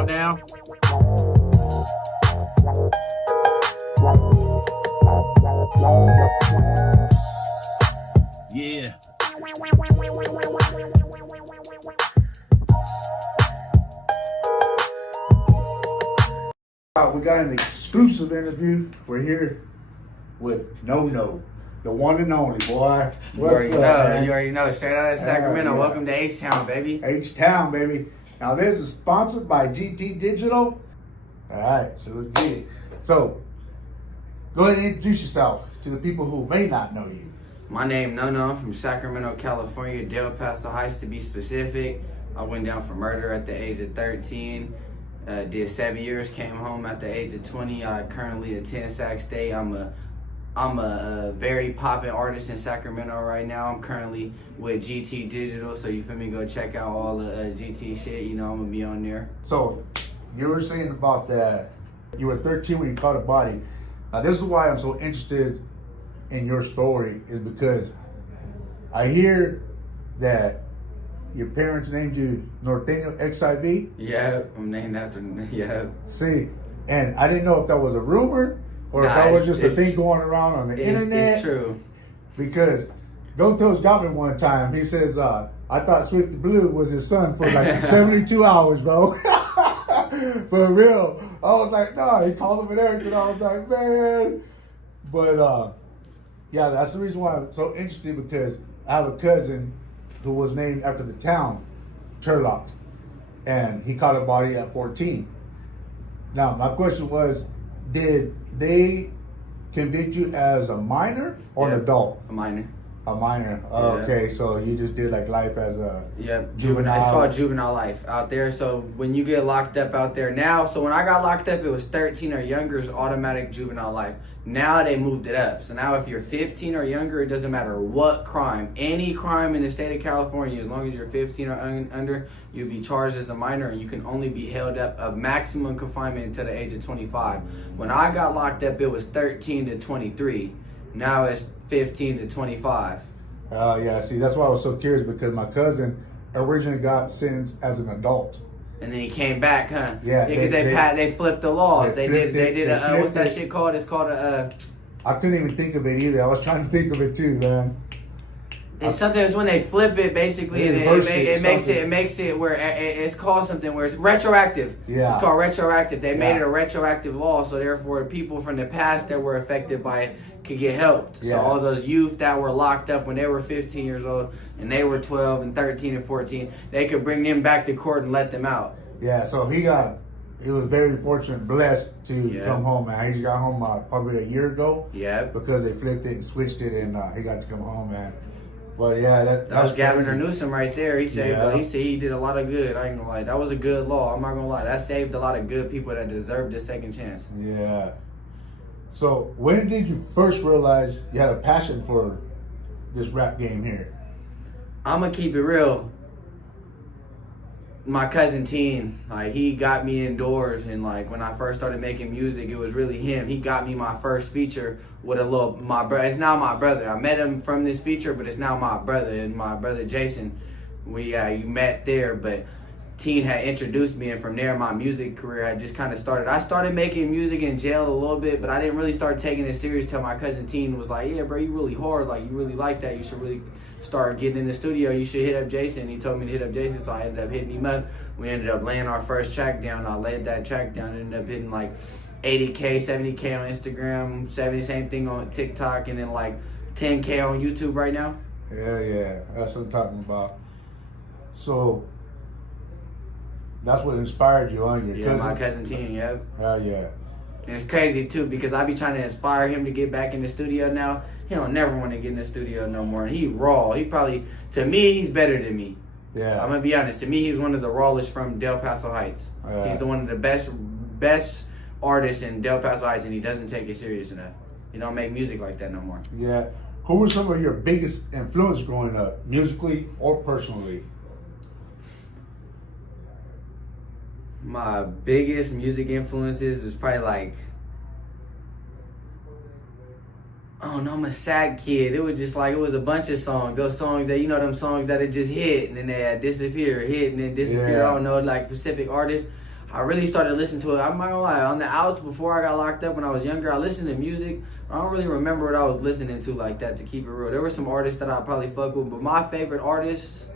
on now. Yeah. We got an exclusive interview. We're here with No, the one and only, boy. You already know. Straight out of Sacramento. Yeah. Welcome to H-Town, baby. H-Town, baby. Now, this is sponsored by GT Digital. All right, so let's get it. So, go ahead and introduce yourself to the people who may not know you. My name No. I'm from Sacramento, California, Del Paso Heights to be specific. I went down for murder at the age of 13. Did 7 years, came home at the age of 20. I currently attend Sac State. I'm a very poppin' artist in Sacramento right now. I'm currently with GT Digital, so you feel me? Go check out all the GT shit. You know I'm gonna be on there. So, you were saying about that you were 13 when you caught a body. Now, this is why I'm so interested in your story, is because I hear that your parents named you Norteño XIV. Yeah, I'm named after, yeah. See, and I didn't know if that was a rumor or if that was just a thing going around on the internet. It's true. Because Goldtoes got me one time. He says, I thought Swifty Blue was his son for like 72 hours, bro. For real. I was like, no, he called him and everything. I was like, man. But, yeah, that's the reason why I'm so interested, because I have a cousin who was named after the town, Turlock, and he caught a body at 14. Now, my question was, did they convict you as a minor or an adult? A minor. A minor. Oh, yeah. Okay, so you just did like life as a juvenile. It's called juvenile life out there. So when you get locked up out there now, so when I got locked up, it was 13 or younger is automatic juvenile life. Now they moved it up. So now if you're 15 or younger, it doesn't matter what crime, any crime in the state of California, as long as you're 15 or under, you'll be charged as a minor, and you can only be held up of maximum confinement until the age of 25. When I got locked up, it was 13 to 23. Now it's 15 to 25. Oh, yeah. See, that's why I was so curious, because my cousin originally got sentenced as an adult. And then he came back, huh? Yeah. Because they flipped the laws. They did what's that it. shit called? It's called a... I couldn't even think of it either. I was trying to think of it too, man. It's something. It's when they flip it, basically, and it makes it where it's called something where it's retroactive. Yeah. It's called retroactive. They made it a retroactive law, so therefore people from the past that were affected by it could get helped. Yeah. So all those youth that were locked up when they were 15 years old and they were 12 and 13 and 14, they could bring them back to court and let them out. Yeah. So he was very fortunate, blessed to come home, man. He just got home probably a year ago. Yeah. Because they flipped it and switched it, and he got to come home, man. But yeah, that was Gavin Newsom right there. He said, Yeah. he said he did a lot of good. I ain't gonna lie. That was a good law. I'm not gonna lie. That saved a lot of good people that deserved a second chance. Yeah. So when did you first realize you had a passion for this rap game here? I'm gonna keep it real. My cousin Teen, like, he got me indoors, and like when I first started making music, it was really him. He got me my first feature with my brother. It's now my brother. I met him from this feature, but it's now my brother and my brother Jason. You met there, but Teen had introduced me, and from there my music career had just kind of started. I started making music in jail a little bit, but I didn't really start taking it serious till my cousin Teen was like, yeah, bro, you really hard, like, you really like that, you should really start getting in the studio, you should hit up Jason. He told me to hit up Jason, so I ended up hitting him up. We ended up laying our first track down. I laid that track down, ended up hitting like 80K, 70K on Instagram, same thing on TikTok, and then like 10K on YouTube right now. Yeah, that's what I'm talking about. So that's what inspired you, on your cousin? My cousin Teen, yeah. Hell yeah. And it's crazy too, because I be trying to inspire him to get back in the studio now. He don't never want to get in the studio no more. And he raw. He probably, to me, he's better than me. Yeah. I'm gonna be honest. To me, he's one of the rawest from Del Paso Heights. He's the one of the best artists in Del Paso Heights, and he doesn't take it serious enough. He don't make music like that no more. Yeah. Who were some of your biggest influence growing up, musically or personally? My biggest music influences was probably like, I don't know, I'm a sad kid. It was just like, it was a bunch of songs. Those songs that, you know, them songs that it just hit and then they had disappear, hit and then disappear. Yeah. I don't know, like specific artists. I really started listening to it. I'm not gonna lie, on the outs before I got locked up when I was younger, I listened to music. I don't really remember what I was listening to like that, to keep it real. There were some artists that I probably fuck with, but my favorite artists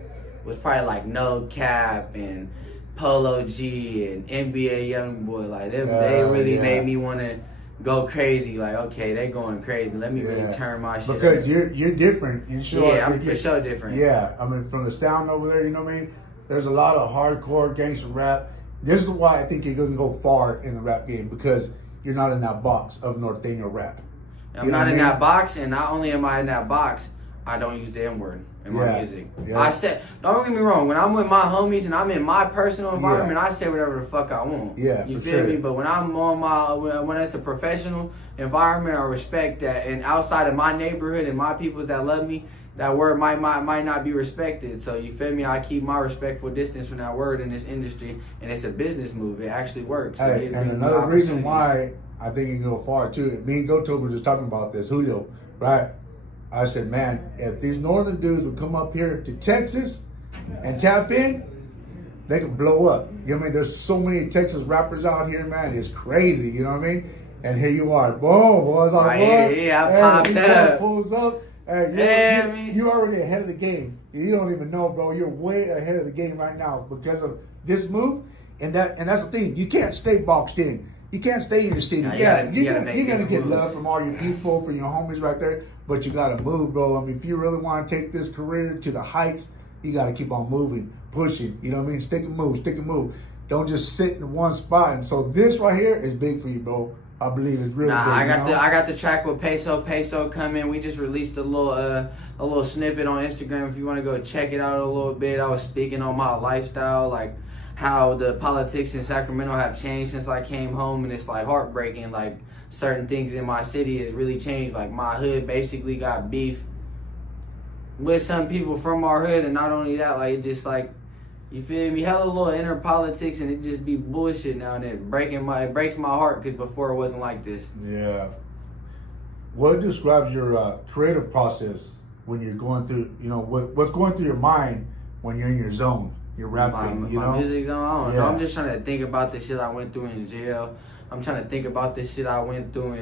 was probably like No Cap and Polo G and NBA Youngboy. Like they really made me want to go crazy. Like, okay, they going crazy. Let me really turn my shit because up. you're different. You sure? Yeah, I'm for sure different. Yeah, I mean, from the sound over there, you know what I mean? There's a lot of hardcore gangster rap. This is why I think you're going to go far in the rap game, because you're not in that box of Norteño rap. I'm not in that box, and not only am I in that box, I don't use the N-word in my music. Yeah. I said, don't get me wrong, when I'm with my homies and I'm in my personal environment, I say whatever the fuck I want. Yeah, you feel me? But when I'm on when it's a professional environment, I respect that. And outside of my neighborhood and my people that love me, that word might not be respected. So you feel me? I keep my respectful distance from that word in this industry, and it's a business move. It actually works. Hey, and another reason why I think you can go far too. Me and Goldtoes were just talking about this, Julio, right? I said, man, if these northern dudes would come up here to Texas and tap in, they could blow up. You know what I mean? There's so many Texas rappers out here, man. It's crazy. You know what I mean? And here you are, boom, boys on I popped up. Pulls up. Hey, you're already ahead of the game. You don't even know, bro. You're way ahead of the game right now because of this move. And that's the thing. You can't stay boxed in. You can't stay in your city. You're gonna get love from all your people, from your homies right there. But you gotta move, bro. I mean, if you really want to take this career to the heights, you gotta keep on moving, pushing. You know what I mean? Stick and move. Don't just sit in one spot. And so this right here is big for you, bro. I believe it's really big. I got the track with Peso coming. We just released a little snippet on Instagram. If you want to go check it out a little bit, I was speaking on my lifestyle, like how the politics in Sacramento have changed since I came home, and it's like heartbreaking. Like certain things in my city has really changed. Like my hood basically got beef with some people from our hood, and not only that, like it just like, you feel me? Hella little inner politics, and it just be bullshit now and then. It breaks my heart, because before it wasn't like this. Yeah. What describes your creative process when you're going through, you know, what's going through your mind when you're in your zone? You're rapping, my music zone. I don't know. I'm just trying to think about the shit I went through in jail. I'm trying to think about the shit I went through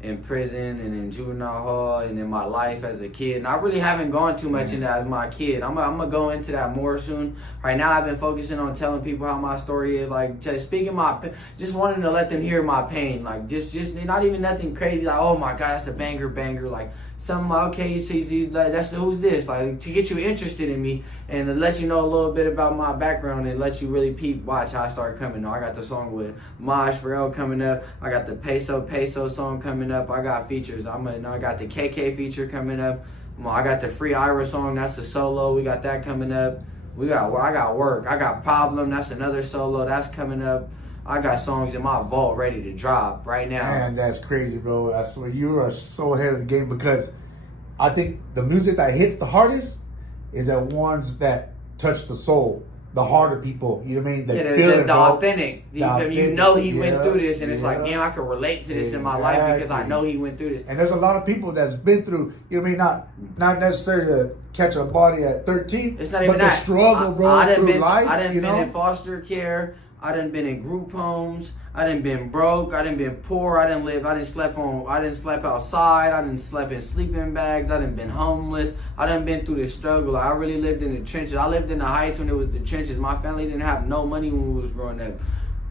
in prison and in juvenile hall and in my life as a kid. And I really haven't gone too much into that as my kid. I'm gonna go into that more soon. Right now I've been focusing on telling people how my story is, like just just wanting to let them hear my pain. Like just not even nothing crazy like, oh my god, that's a banger, like something like, okay, you see that's who's this? Like to get you interested in me and to let you know a little bit about my background and let you really watch how I start coming. I got the song with Maj Pharrell coming up. I got the Peso song coming up. I got features. I got the KK feature coming up. I got the Free Ira song. That's a solo. We got that coming up. I got Work. I got Problem. That's another solo. That's coming up. I got songs in my vault ready to drop right now. Man, that's crazy, bro. I swear you are so ahead of the game, because I think the music that hits the hardest is that ones that touch the soul. The harder people, you know what I mean? They feel it, the authentic. You know he went through this, and it's like, damn, I can relate to this in my life because I know he went through this. And there's a lot of people that's been through, you know what I mean? Not necessarily to catch a body at 13, it's not even but the struggle, bro, through life. I done been in foster care. I done been in group homes. I done been broke. I done been poor. I done slept outside. I done slept in sleeping bags. I done been homeless. I done been through the struggle. I really lived in the trenches. I lived in the heights when it was the trenches. My family didn't have no money when we was growing up.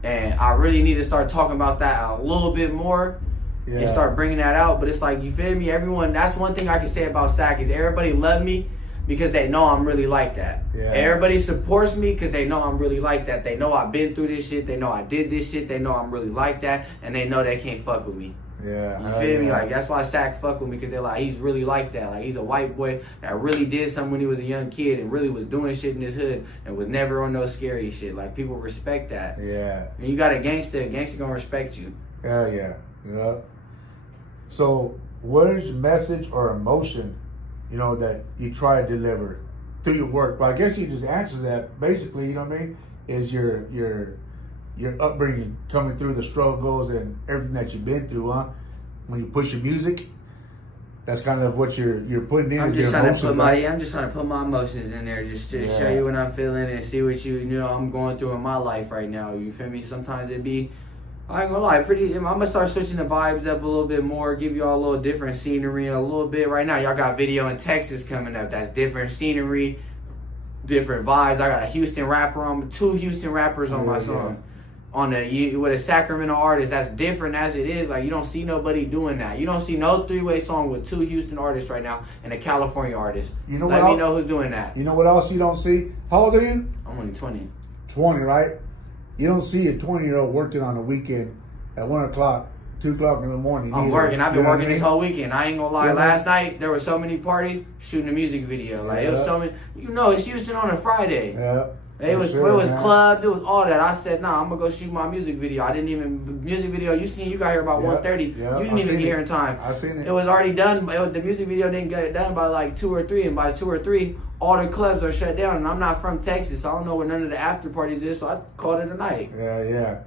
And I really need to start talking about that a little bit more and start bringing that out. But it's like, you feel me? Everyone, that's one thing I can say about Sac is everybody love me because they know I'm really like that. Yeah. Everybody supports me because they know I'm really like that. They know I've been through this shit. They know I did this shit. They know I'm really like that. And they know they can't fuck with me. Yeah. You feel me? Like, that's why Sac fuck with me, because they're like, he's really like that. Like, he's a white boy that really did something when he was a young kid and really was doing shit in his hood and was never on no scary shit. Like, people respect that. Yeah. And you got a gangster gonna respect you. Yeah. So, what is your message or emotion, you know, that you try to deliver through your work? Well, I guess you just answered that. Basically, you know what I mean, is your upbringing, coming through the struggles and everything that you've been through, huh? When you push your music, That's kind of what you're putting in. I'm as just your trying to emotions, put right? I'm just trying to put my emotions in there, just to Yeah. show you what I'm feeling and see what you know I'm going through in my life right now. You feel me? Sometimes it be, I ain't gonna lie, I'm gonna start switching the vibes up a little bit more, give y'all a little different scenery a little bit. Right now, y'all got video in Texas coming up. That's different scenery, different vibes. I got a Houston rapper on, 2 Houston rappers on my song. On with a Sacramento artist, that's different as it is. Like, you don't see nobody doing that. You don't see no 3-way song with 2 Houston artists right now and a California artist. You know Let what me know who's doing that. You know what else you don't see? How old are you? I'm only 20. 20, right? You don't see a 20-year-old working on a weekend at 1 o'clock, 2 o'clock in the morning. I'm either. working. I've been You know what working I this mean? whole weekend. I ain't gonna lie. Yeah, Last night there were so many parties shooting a music video. Like it was so many. You know, it's Houston on a Friday. Yeah. It was man. clubs. It was all that. I said, nah, I'm gonna go shoot my music video. I didn't even music video. You got here about 1:30. Yeah, You didn't even get here in time. I seen it. It was already done. The music video didn't get done by like 2 or 3, and by 2 or 3, all the clubs are shut down. And I'm not from Texas, so I don't know where none of the after parties is. So I called it a night. Yeah.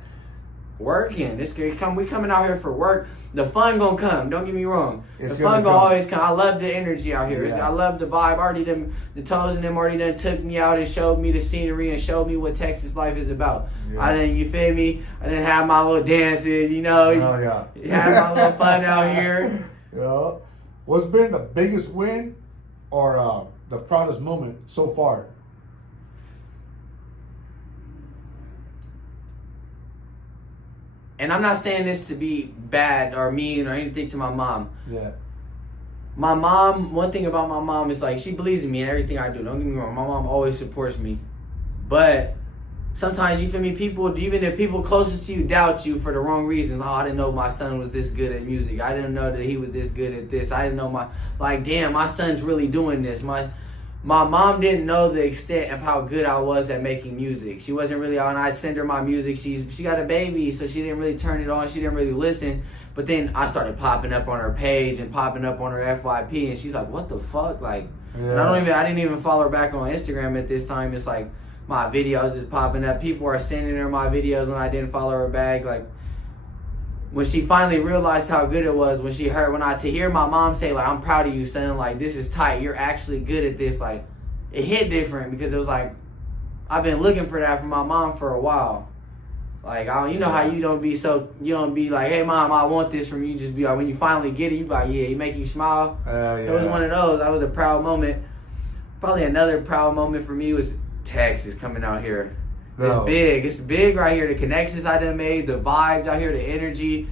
Working. We coming out here for work. The fun gonna come. Don't get me wrong. It's the fun gonna gonna always come. I love the energy out here. Yeah. I love the vibe. The Toes and them already done took me out and showed me the scenery and showed me what Texas life is about. Yeah. You feel me? I didn't have my little dances, you know. Oh, yeah. Had my little fun out here. Yeah. What's been the biggest win or the proudest moment so far? And I'm not saying this to be bad or mean or anything to my mom. Yeah. My mom, one thing about my mom is like, she believes in me and everything I do. Don't get me wrong. My mom always supports me. But sometimes, you feel me, even if people closest to you doubt you for the wrong reasons. Oh, I didn't know my son was this good at music. I didn't know that he was this good at this. I didn't know damn, my son's really doing this. My mom didn't know the extent of how good I was at making music. She wasn't really on. I'd send her my music. She got a baby, so she didn't really turn it on. She didn't really listen. But then I started popping up on her page and popping up on her FYP, and she's like, "What the fuck?" Like, and I didn't even follow her back on Instagram at this time. It's like my videos is popping up. People are sending her my videos when I didn't follow her back. Like, when she finally realized how good it was, to hear my mom say, like, "I'm proud of you, son, like, this is tight, you're actually good at this," like, it hit different because it was like, I've been looking for that from my mom for a while. Like, you know how you don't be like, "Hey mom, I want this from you." Just be like, when you finally get it, you be like, yeah, it make you smile. It was one of those. That was a proud moment. Probably another proud moment for me was Texas coming out here. It's big. It's big right here. The connections I done made, the vibes out here, the energy.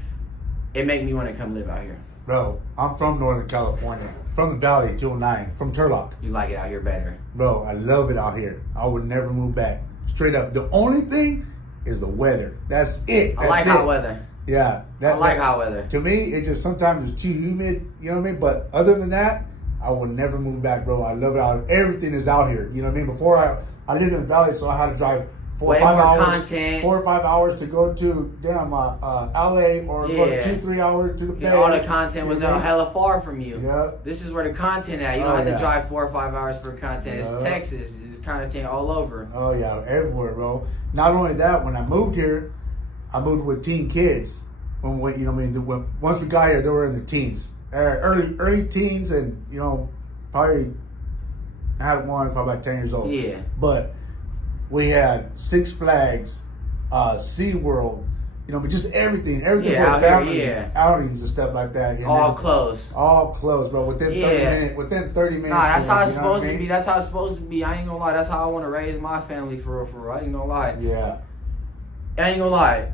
It make me want to come live out here. Bro, I'm from Northern California. From the Valley, 209. From Turlock. You like it out here better. Bro, I love it out here. I would never move back. Straight up. The only thing is the weather. That's it. I like hot weather. Yeah. I like hot weather. To me, it just sometimes it's too humid. You know what I mean? But other than that, I will never move back, bro. I love it out here. Everything is out here. You know what I mean? Before I lived in the Valley, so I had to drive 4 or 5 hours. Content. 4 or 5 hours to go to LA or go 2-3 hours to the Bay. Yeah, all the content was hella far from you. Yeah. This is where the content at. You don't have to drive 4 or 5 hours for content. It's Texas. It's content all over. Oh yeah, everywhere, bro. Not only that, when I moved here, I moved with teen kids. Once we got here, they were in the teens, early teens, and probably I had one probably about 10 years old. Yeah. But we had Six Flags, SeaWorld, but just everything for family outings and stuff like that. All close, bro. Within 30 minutes. Nah, that's how it's supposed to be. That's how it's supposed to be. I ain't gonna lie. That's how I want to raise my family for real. I ain't gonna lie. Yeah. I ain't gonna lie.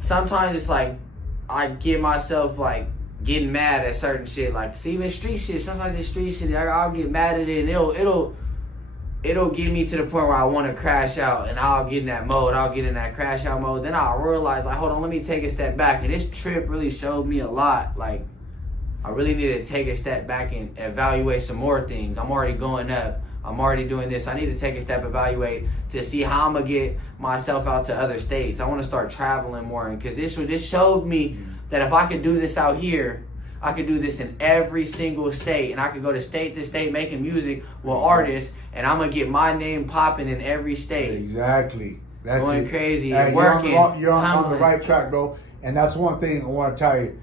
Sometimes it's like I get myself like getting mad at certain shit. Like, see, even street shit. Sometimes it's street shit. I'll get mad at it, and it'll get me to the point where I want to crash out, and I'll get in that mode. I'll get in that crash out mode. Then I'll realize, like, hold on, let me take a step back. And this trip really showed me a lot. Like, I really need to take a step back and evaluate some more things. I'm already going up. I'm already doing this. I need to take a step, evaluate to see how I'm going to get myself out to other states. I want to start traveling more, because this showed me that if I could do this out here, I could do this in every single state, and I could go to state making music with artists, and I'm going to get my name popping in every state. Exactly. That's going crazy and working. You're on the right track, bro. And that's one thing I want to tell you.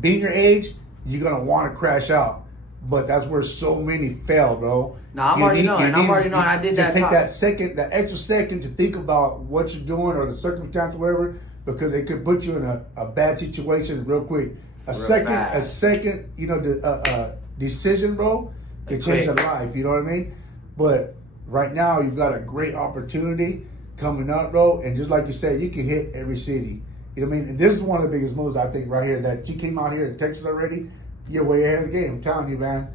Being your age, you're gonna want to crash out. But that's where so many fail, bro. No, I'm already knowing. I did that. Just take that extra second to think about what you're doing or the circumstance or whatever, because it could put you in a bad situation real quick. A second, decision, bro, could change your life. You know what I mean? But right now, you've got a great opportunity coming up, bro. And just like you said, you can hit every city. You know what I mean? And this is one of the biggest moves, I think, right here, that you came out here in Texas already. You're way ahead of the game. I'm telling you, man.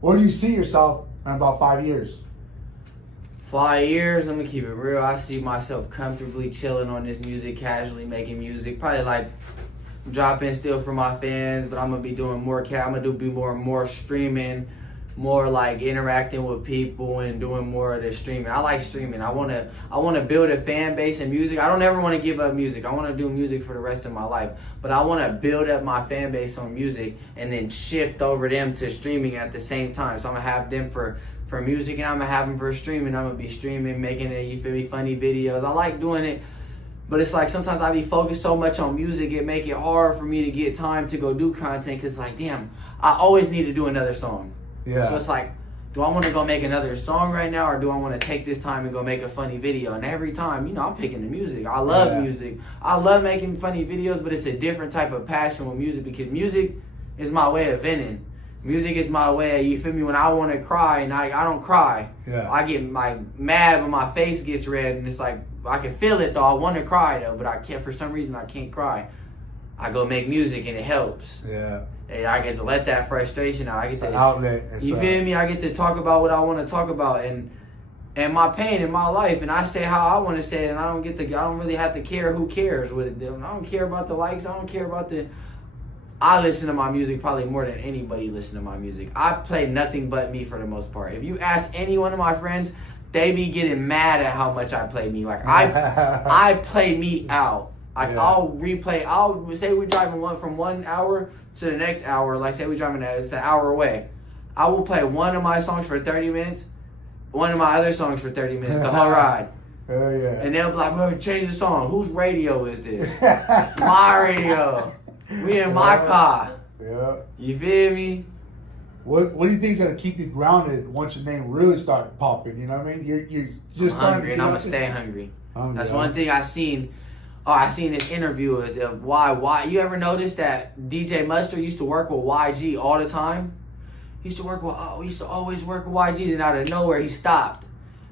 Where do you see yourself in about 5 years? 5 years, I'm gonna keep it real. I see myself comfortably chilling on this music, casually making music. Probably like dropping still for my fans, but I'm gonna be doing more. I'm gonna be more streaming, more like interacting with people and doing more of the streaming. I like streaming. I wanna build a fan base in music. I don't ever want to give up music. I want to do music for the rest of my life, but I want to build up my fan base on music and then shift over them to streaming at the same time. So I'm gonna have them for music, and I'm gonna have them for streaming. I'm gonna be streaming, making it, you feel me, funny videos. I like doing it. But it's like sometimes I be focused so much on music, it make it hard for me to get time to go do content, because like, damn, I always need to do another song. Yeah. So it's like, do I want to go make another song right now, or do I want to take this time and go make a funny video? And every time, I'm picking the music. I love music. I love making funny videos, but it's a different type of passion with music, because music is my way of venting. Music is my way, you feel me, when I want to cry, and I don't cry. Yeah. I get mad when my face gets red, and it's like, I can feel it though. I want to cry though, but I can't, for some reason I can't cry. I go make music and it helps. Yeah. And I get to let that frustration out. I get to outlet. You feel me? I get to talk about what I want to talk about and my pain in my life, and I say how I want to say it, and I don't really have to care who cares what it does. I don't care about the likes. I don't care about I listen to my music probably more than anybody listen to my music. I play nothing but me for the most part. If you ask any one of my friends, they be getting mad at how much I play me. Like I play me out. Like I'll say we're driving from 1 hour to the next hour. Like say we're driving it's an hour away. I will play one of my songs for 30 minutes, one of my other songs for 30 minutes, the whole ride. Hell yeah. And they'll be like, bro, change the song. Whose radio is this? My radio. We in my car. Yeah. You feel me? What do you think is gonna keep you grounded once your name really started popping? You know what I mean? You're just hungry, and I'm gonna stay hungry. That's one thing I seen. Oh, I seen this interview is of why. You ever notice that DJ Mustard used to work with YG all the time? He used to always work with YG, and out of nowhere he stopped.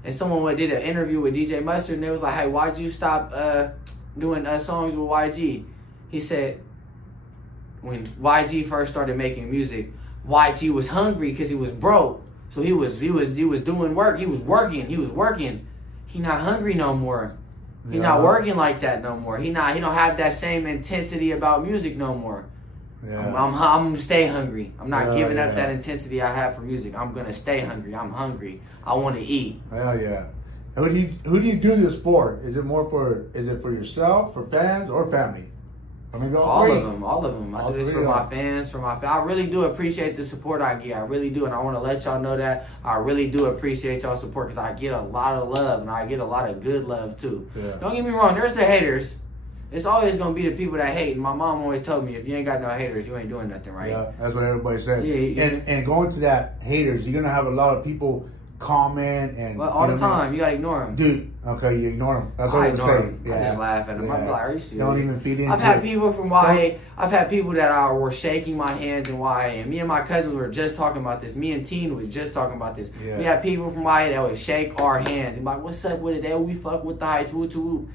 And someone did an interview with DJ Mustard, and they was like, "Hey, why'd you stop doing songs with YG?" He said, when YG first started making music, YG was hungry because he was broke. So he was doing work. He was working. He not hungry no more. He not working like that no more. He don't have that same intensity about music no more. Yeah. I'm gonna stay hungry. I'm not giving up that intensity I have for music. I'm gonna stay hungry. I'm hungry. I want to eat. Hell yeah. Who do you do this for? Is it for yourself, for fans, or family? I mean, all of them. I do this for my fans, I really do appreciate the support I get. I really do, and I want to let y'all know that I really do appreciate y'all support, because I get a lot of love, and I get a lot of good love too. Yeah. Don't get me wrong. There's the haters. It's always gonna be the people that hate. And my mom always told me, if you ain't got no haters, you ain't doing nothing right. Yeah, that's what everybody says. Yeah. And going to that haters, you're gonna have a lot of people comment and all the time. You gotta ignore them, dude. Okay, you ignore them. That's what I'm saying. I just laugh at them. I'm like, are you serious? Don't even feed into I've had people from YA. I've had people that were shaking my hands in YA, and me and my cousins were just talking about this. Me and Teen was just talking about this. Yeah. We had people from YA that would shake our hands and be like, "What's up with it? We fuck with the Heights, woo woo."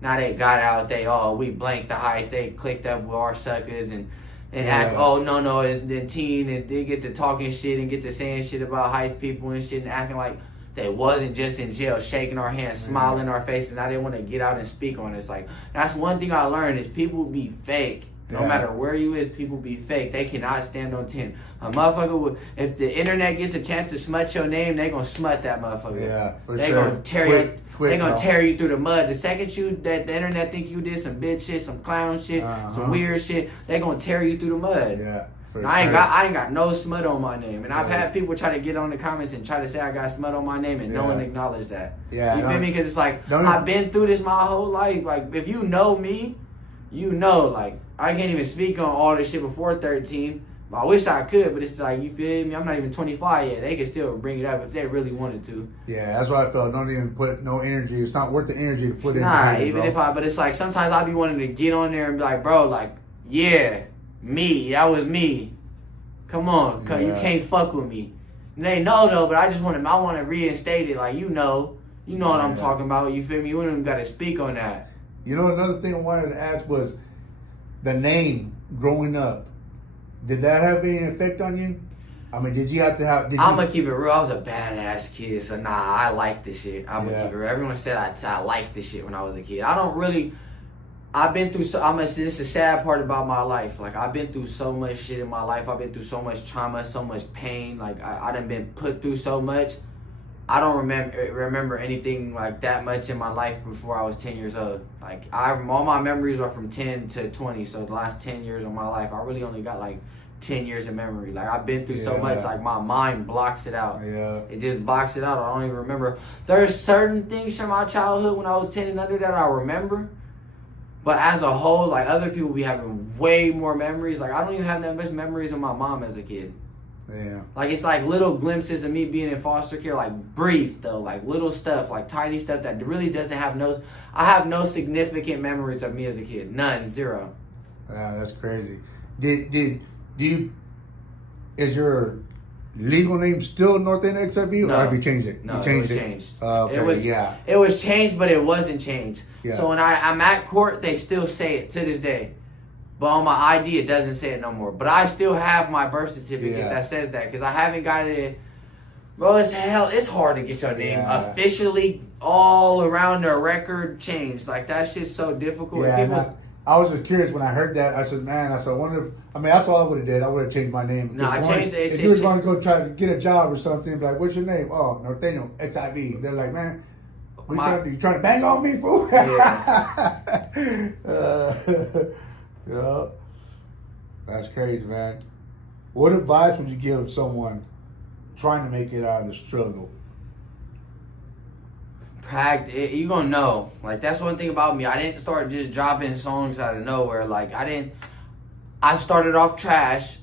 Now they got out. We blanked the Heights. They clicked up with our suckers and act, no, it's the Teen, and they get to talking shit and get to saying shit about Heights people and shit, and acting like they wasn't just in jail, shaking our hands, smiling in our faces. Now they want to get out and speak on it. It's like, that's one thing I learned is people be fake. No matter where you is, people be fake. They cannot stand on 10. A motherfucker, if the internet gets a chance to smut your name, they gonna smut that motherfucker. Yeah, for they sure. Gonna tear you. They gonna tear you through the mud. The second that the internet think you did some bitch shit, some clown shit, some weird shit, they gonna tear you through the mud. Yeah. I ain't got no smut on my name, and I've had people try to get on the comments and try to say I got smut on my name, and no one acknowledged that. Yeah, you feel me? Because it's like I've been through this my whole life. Like, if you know me, you know, like, I can't even speak on all this shit before 13. I wish I could, but it's like, you feel me? I'm not even 25 yet. They can still bring it up if they really wanted to. Yeah, that's what I felt. Don't even put no energy. It's not worth the energy to put in. Nah, even if but it's like sometimes I be wanting to get on there and be like, bro, like, yeah, me, that was me. Come on, you can't fuck with me. And they know though, but I want to reinstate it. Like, you know what I'm talking about. You feel me? You don't even got to speak on that. You know, another thing I wanted to ask was the name growing up. Did that have any effect on you? I mean, did you have to have... I'm going to keep it real. I was a badass kid, so nah, I like this shit. I'm going to keep it real. Everyone said I liked this shit when I was a kid. I don't really... I've been through this is a sad part about my life. Like, I've been through so much shit in my life. I've been through so much trauma, so much pain. Like, I done been put through so much. I don't remember anything like that much in my life before I was 10 years old. Like, all my memories are from 10 to 20. So the last 10 years of my life, I really only got like 10 years of memory. Like, I've been through so much, like, my mind blocks it out. Yeah. It just blocks it out. I don't even remember. There's certain things from my childhood when I was 10 and under that I remember. But as a whole, like, other people be having way more memories. Like, I don't even have that much memories of my mom as a kid. Yeah. Like, it's like little glimpses of me being in foster care, like, brief, though. Like, little stuff, like, tiny stuff that really doesn't have I have no significant memories of me as a kid. None. Zero. Yeah, that's crazy. Is your legal name still Norteño XIV, No. or have you changed it? No, you changed it was changed. Okay, It was changed, but it wasn't changed. Yeah. So when I'm at court, they still say it to this day. But on my ID, it doesn't say it no more. But I still have my birth certificate that says that, because I haven't got it. Bro, it's hard to get your name officially all around the record changed. Like, that shit's so difficult. Yeah, I was just curious when I heard that. I said, man, I wonder if, I mean, that's all I would have did. I would have changed my name. No, I changed it. If you was going to go try to get a job or something, like, what's your name? Oh, Norteño XIV. They're like, man, you trying to bang on me, fool? Yeah. Yeah. That's crazy, man. What advice would you give someone trying to make it out of the struggle? Practice. You gonna know. Like, that's one thing about me. I didn't start just dropping songs out of nowhere. Like, I started off trash,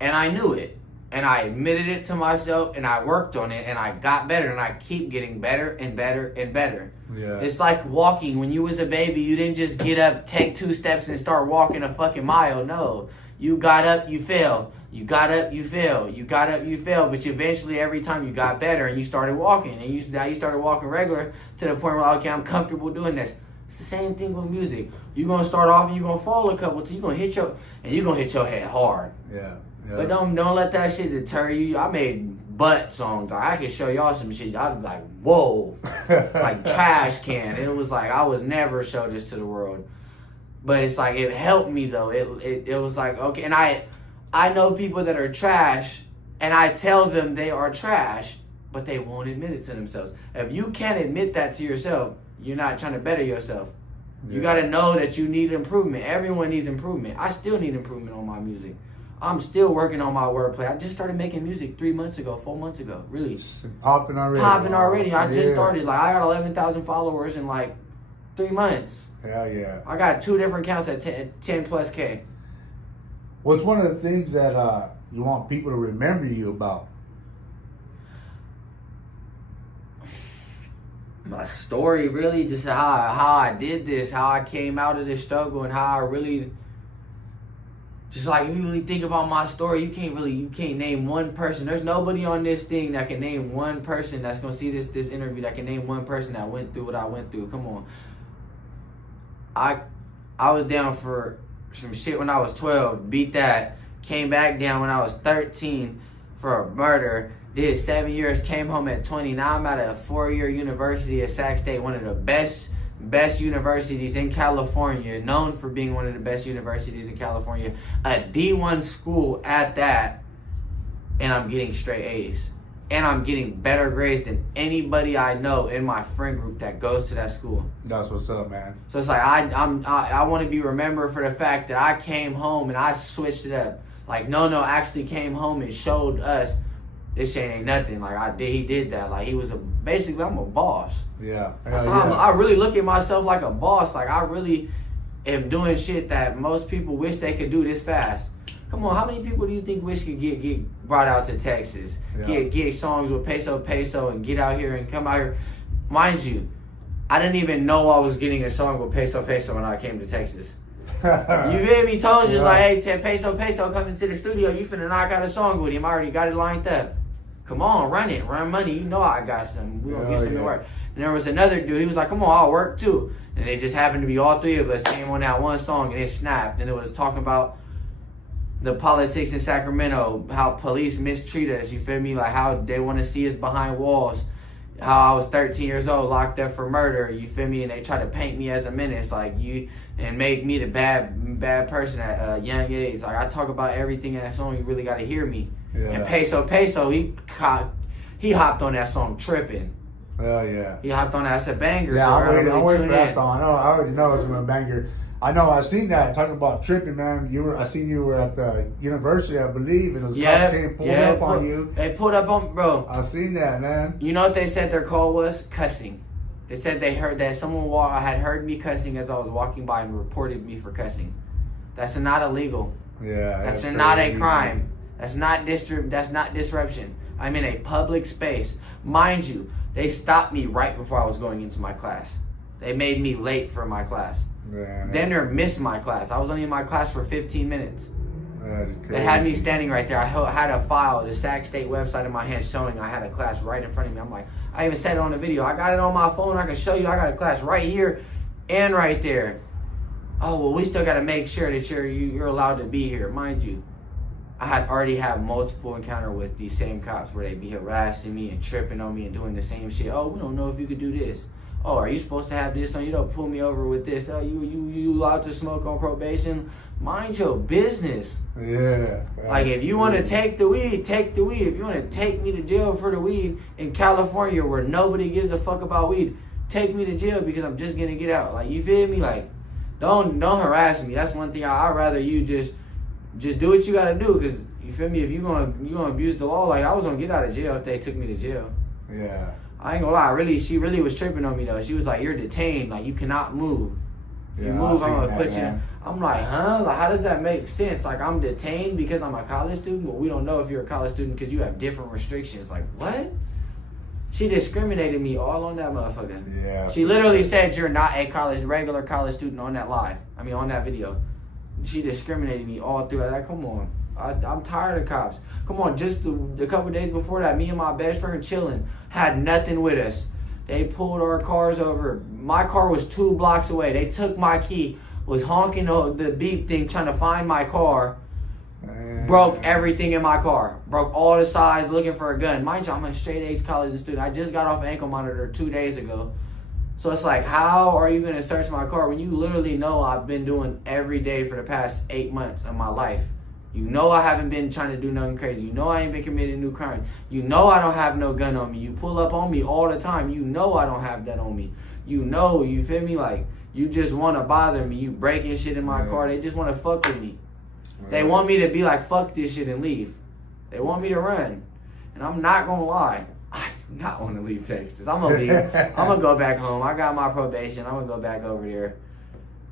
and I knew it. And I admitted it to myself, and I worked on it, and I got better, and I keep getting better and better and better. Yeah. It's like walking. When you was a baby, you didn't just get up, take 2 steps, and start walking a fucking mile. No. You got up, you fell. You got up, you fell. You got up, you fell. But eventually, every time you got better, and you started walking, and now you started walking regular to the point where, okay, I'm comfortable doing this. It's the same thing with music. You're going to start off, and you're going to fall a couple times. You're going to hit your head hard. Yeah. But don't let that shit deter you. I made butt songs. Like, I can show y'all some shit. I'd be like, whoa. Like, trash can. It was like, I was never show this to the world. But it's like, it helped me, though. It was like, okay. And I know people that are trash, and I tell them they are trash, but they won't admit it to themselves. If you can't admit that to yourself, you're not trying to better yourself. Yeah. You got to know that you need improvement. Everyone needs improvement. I still need improvement on my music. I'm still working on my wordplay. I just started making music 3 months ago, 4 months ago. Really. Popping already. I just started. Like, I got 11,000 followers in like 3 months. Hell yeah. I got 2 different accounts at 10 plus K. What's one of the things that you want people to remember you about? My story, really, just how I did this, how I came out of this struggle, and how I really, just like, if you really think about my story, you can't name one person. There's nobody on this thing that can name one person that's gonna see this interview that can name one person that went through what I went through. Come on. I was down for some shit when I was 12, beat that, came back down when I was 13 for a murder, did 7 years, came home at 20. Now I'm at a 4-year university at Sac State, one of the best universities in California, known for being one of the best universities in California, a D1 school at that, and I'm getting straight A's. And I'm getting better grades than anybody I know in my friend group that goes to that school. That's what's up, man. So it's like, I want to be remembered for the fact that I came home and I switched it up. Like, no, actually came home and showed us this shit ain't nothing. Like, he did that. Like, he was basically, I'm a boss. Yeah. So I really look at myself like a boss. Like, I really am doing shit that most people wish they could do this fast. Come on, how many people do you think wish could get brought out to Texas? Yeah. Get songs with Peso and get out here and come out here. Mind you, I didn't even know I was getting a song with Peso when I came to Texas. You feel me? Told you, it's like, hey, Peso coming to the studio. You finna knock out a song with him. I already got it lined up. Come on, run money. You know I got some. We gonna get some to work. And there was another dude. He was like, come on, I'll work too. And it just happened to be all three of us came on that one song and it snapped. And it was talking about the politics in Sacramento, how police mistreat us. You feel me? Like how they want to see us behind walls. How I was 13 years old, locked up for murder. You feel me? And they try to paint me as a menace, like you, and make me the bad person at a young age. Like I talk about everything in that song. You really got to hear me. Yeah. And Peso, he hopped on that song tripping. Hell yeah. He hopped on that. That's a banger. Yeah, so I'm waiting for that song. I already know it's a banger. I know. I seen that talking about tripping, man. I seen you were at the university, I believe, and those cops came pulled up on you. They pulled up on, bro. I seen that, man. You know what they said their call was? Cussing. They said they heard that someone had heard me cussing as I was walking by and reported me for cussing. That's not illegal. Yeah. That's not a crime. That's not disruption. I'm in a public space. Mind you, they stopped me right before I was going into my class. They made me late for my class. Yeah, Then they missed my class. I was only in my class for 15 minutes. That They had me standing right there. I had a file, the Sac State website in my hand showing I had a class right in front of me. I'm like, I even said it on the video. I got it on my phone. I can show you. I got a class right here and right there. Oh, well, we still got to make sure that you're allowed to be here. Mind you, I had already had multiple encounter with these same cops where they be harassing me and tripping on me and doing the same shit. Oh, we don't know if you could do this. Oh, are you supposed to have this on? You don't pull me over with this. Oh, you allowed to smoke on probation? Mind your business. Yeah. Like, if you want to take the weed, take the weed. If you want to take me to jail for the weed in California where nobody gives a fuck about weed, take me to jail because I'm just going to get out. Like, you feel me? Like, don't harass me. That's one thing. I'd rather you just do what you got to do because, you feel me? If you're gonna abuse the law, like, I was going to get out of jail if they took me to jail. Yeah. I ain't gonna lie, she really was tripping on me though. She was like, you're detained, like you cannot move. If you move, I'm gonna put you. I'm like, huh? Like, how does that make sense? Like, I'm detained because I'm a college student, but we don't know if you're a college student because you have different restrictions. Like, what? She discriminated me all on that motherfucker. Yeah. She literally said you're not a regular college student on that video. She discriminated me all through. Like, come on. I'm tired of cops. Come on, just a couple days before that, me and my best friend chilling, had nothing with us. They pulled our cars over. My car was 2 blocks away. They took my key, was honking the beep thing, trying to find my car. Broke everything in my car. Broke all the sides, looking for a gun. Mind you, I'm a straight A's college student. I just got off ankle monitor 2 days ago. So it's like, how are you going to search my car when you literally know I've been doing every day for the past 8 months of my life? You know I haven't been trying to do nothing crazy. You know I ain't been committing new crime. You know I don't have no gun on me. You pull up on me all the time. You know I don't have that on me. You know, you feel me? Like, you just want to bother me. You breaking shit in my car. They just want to fuck with me. They want me to be like, fuck this shit and leave. They want me to run. And I'm not going to lie. I do not want to leave Texas. I'm going to leave. I'm going to go back home. I got my probation. I'm going to go back over there.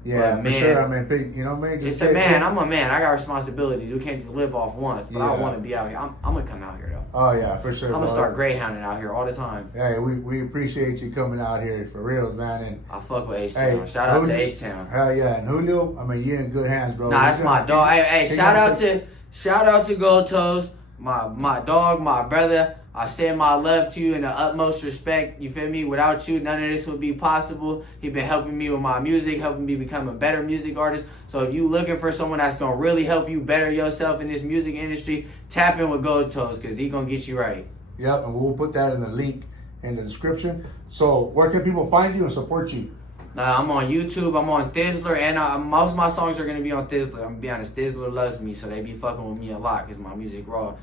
Yeah, but for sure. I mean, you know, man. It's a man. I'm a man. I got responsibility. You can't just live off once. But I want to be out here. I'm going to come out here, though. Oh, yeah, for sure. I'm going to start greyhounding out here all the time. Hey, we appreciate you coming out here for reals, man. And I fuck with H-Town. Shout out to H-Town. Hell yeah. And Julio, I mean, you're in good hands, bro. Nah, that's my dog. Hey, shout out to Goldtoes, my dog, my brother. I send my love to you in the utmost respect. You feel me? Without you, none of this would be possible. He been helping me with my music, helping me become a better music artist. So if you looking for someone that's going to really help you better yourself in this music industry, tap in with Goldtoes because he going to get you right. Yep, and we'll put that in the link in the description. So where can people find you and support you? I'm on YouTube, I'm on Thizzler, and most of my songs are going to be on Thizzler. I'm going to be honest, Thizzler loves me, so they be fucking with me a lot because my music raw.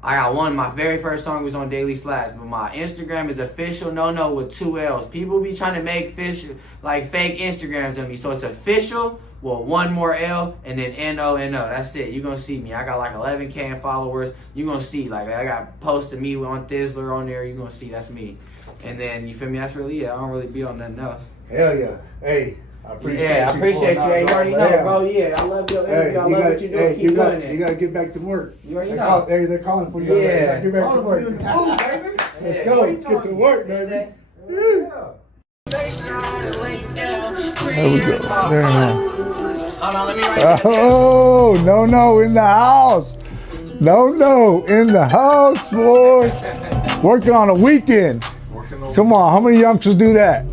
I got one. My very first song was on Daily Slash, but my Instagram is official no with 2 L's. People be trying to make fake Instagrams of me, so it's official with 1 more L and then N-O-N-O. That's it. You're gonna see me. I got like 11K followers. You're gonna see I got posts of me on Thizzler on there. You're gonna see that's me. And then you feel me? That's really it. I don't really be on nothing else. Hell yeah. Hey, I appreciate Yeah, I appreciate you. Hey, you already know, bro. Yeah, I love your interview. I love what you're doing. Keep doing it. You gotta get back to work. You already know. Hey, they're calling for you. Yeah. Get back to work. Let's go. Let's get to work, baby. There we go. There Oh, no, in the house. No, in the house, boy. Working on a weekend. Come on, how many youngsters do that?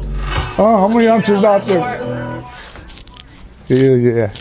How many youngsters out there? Yeah.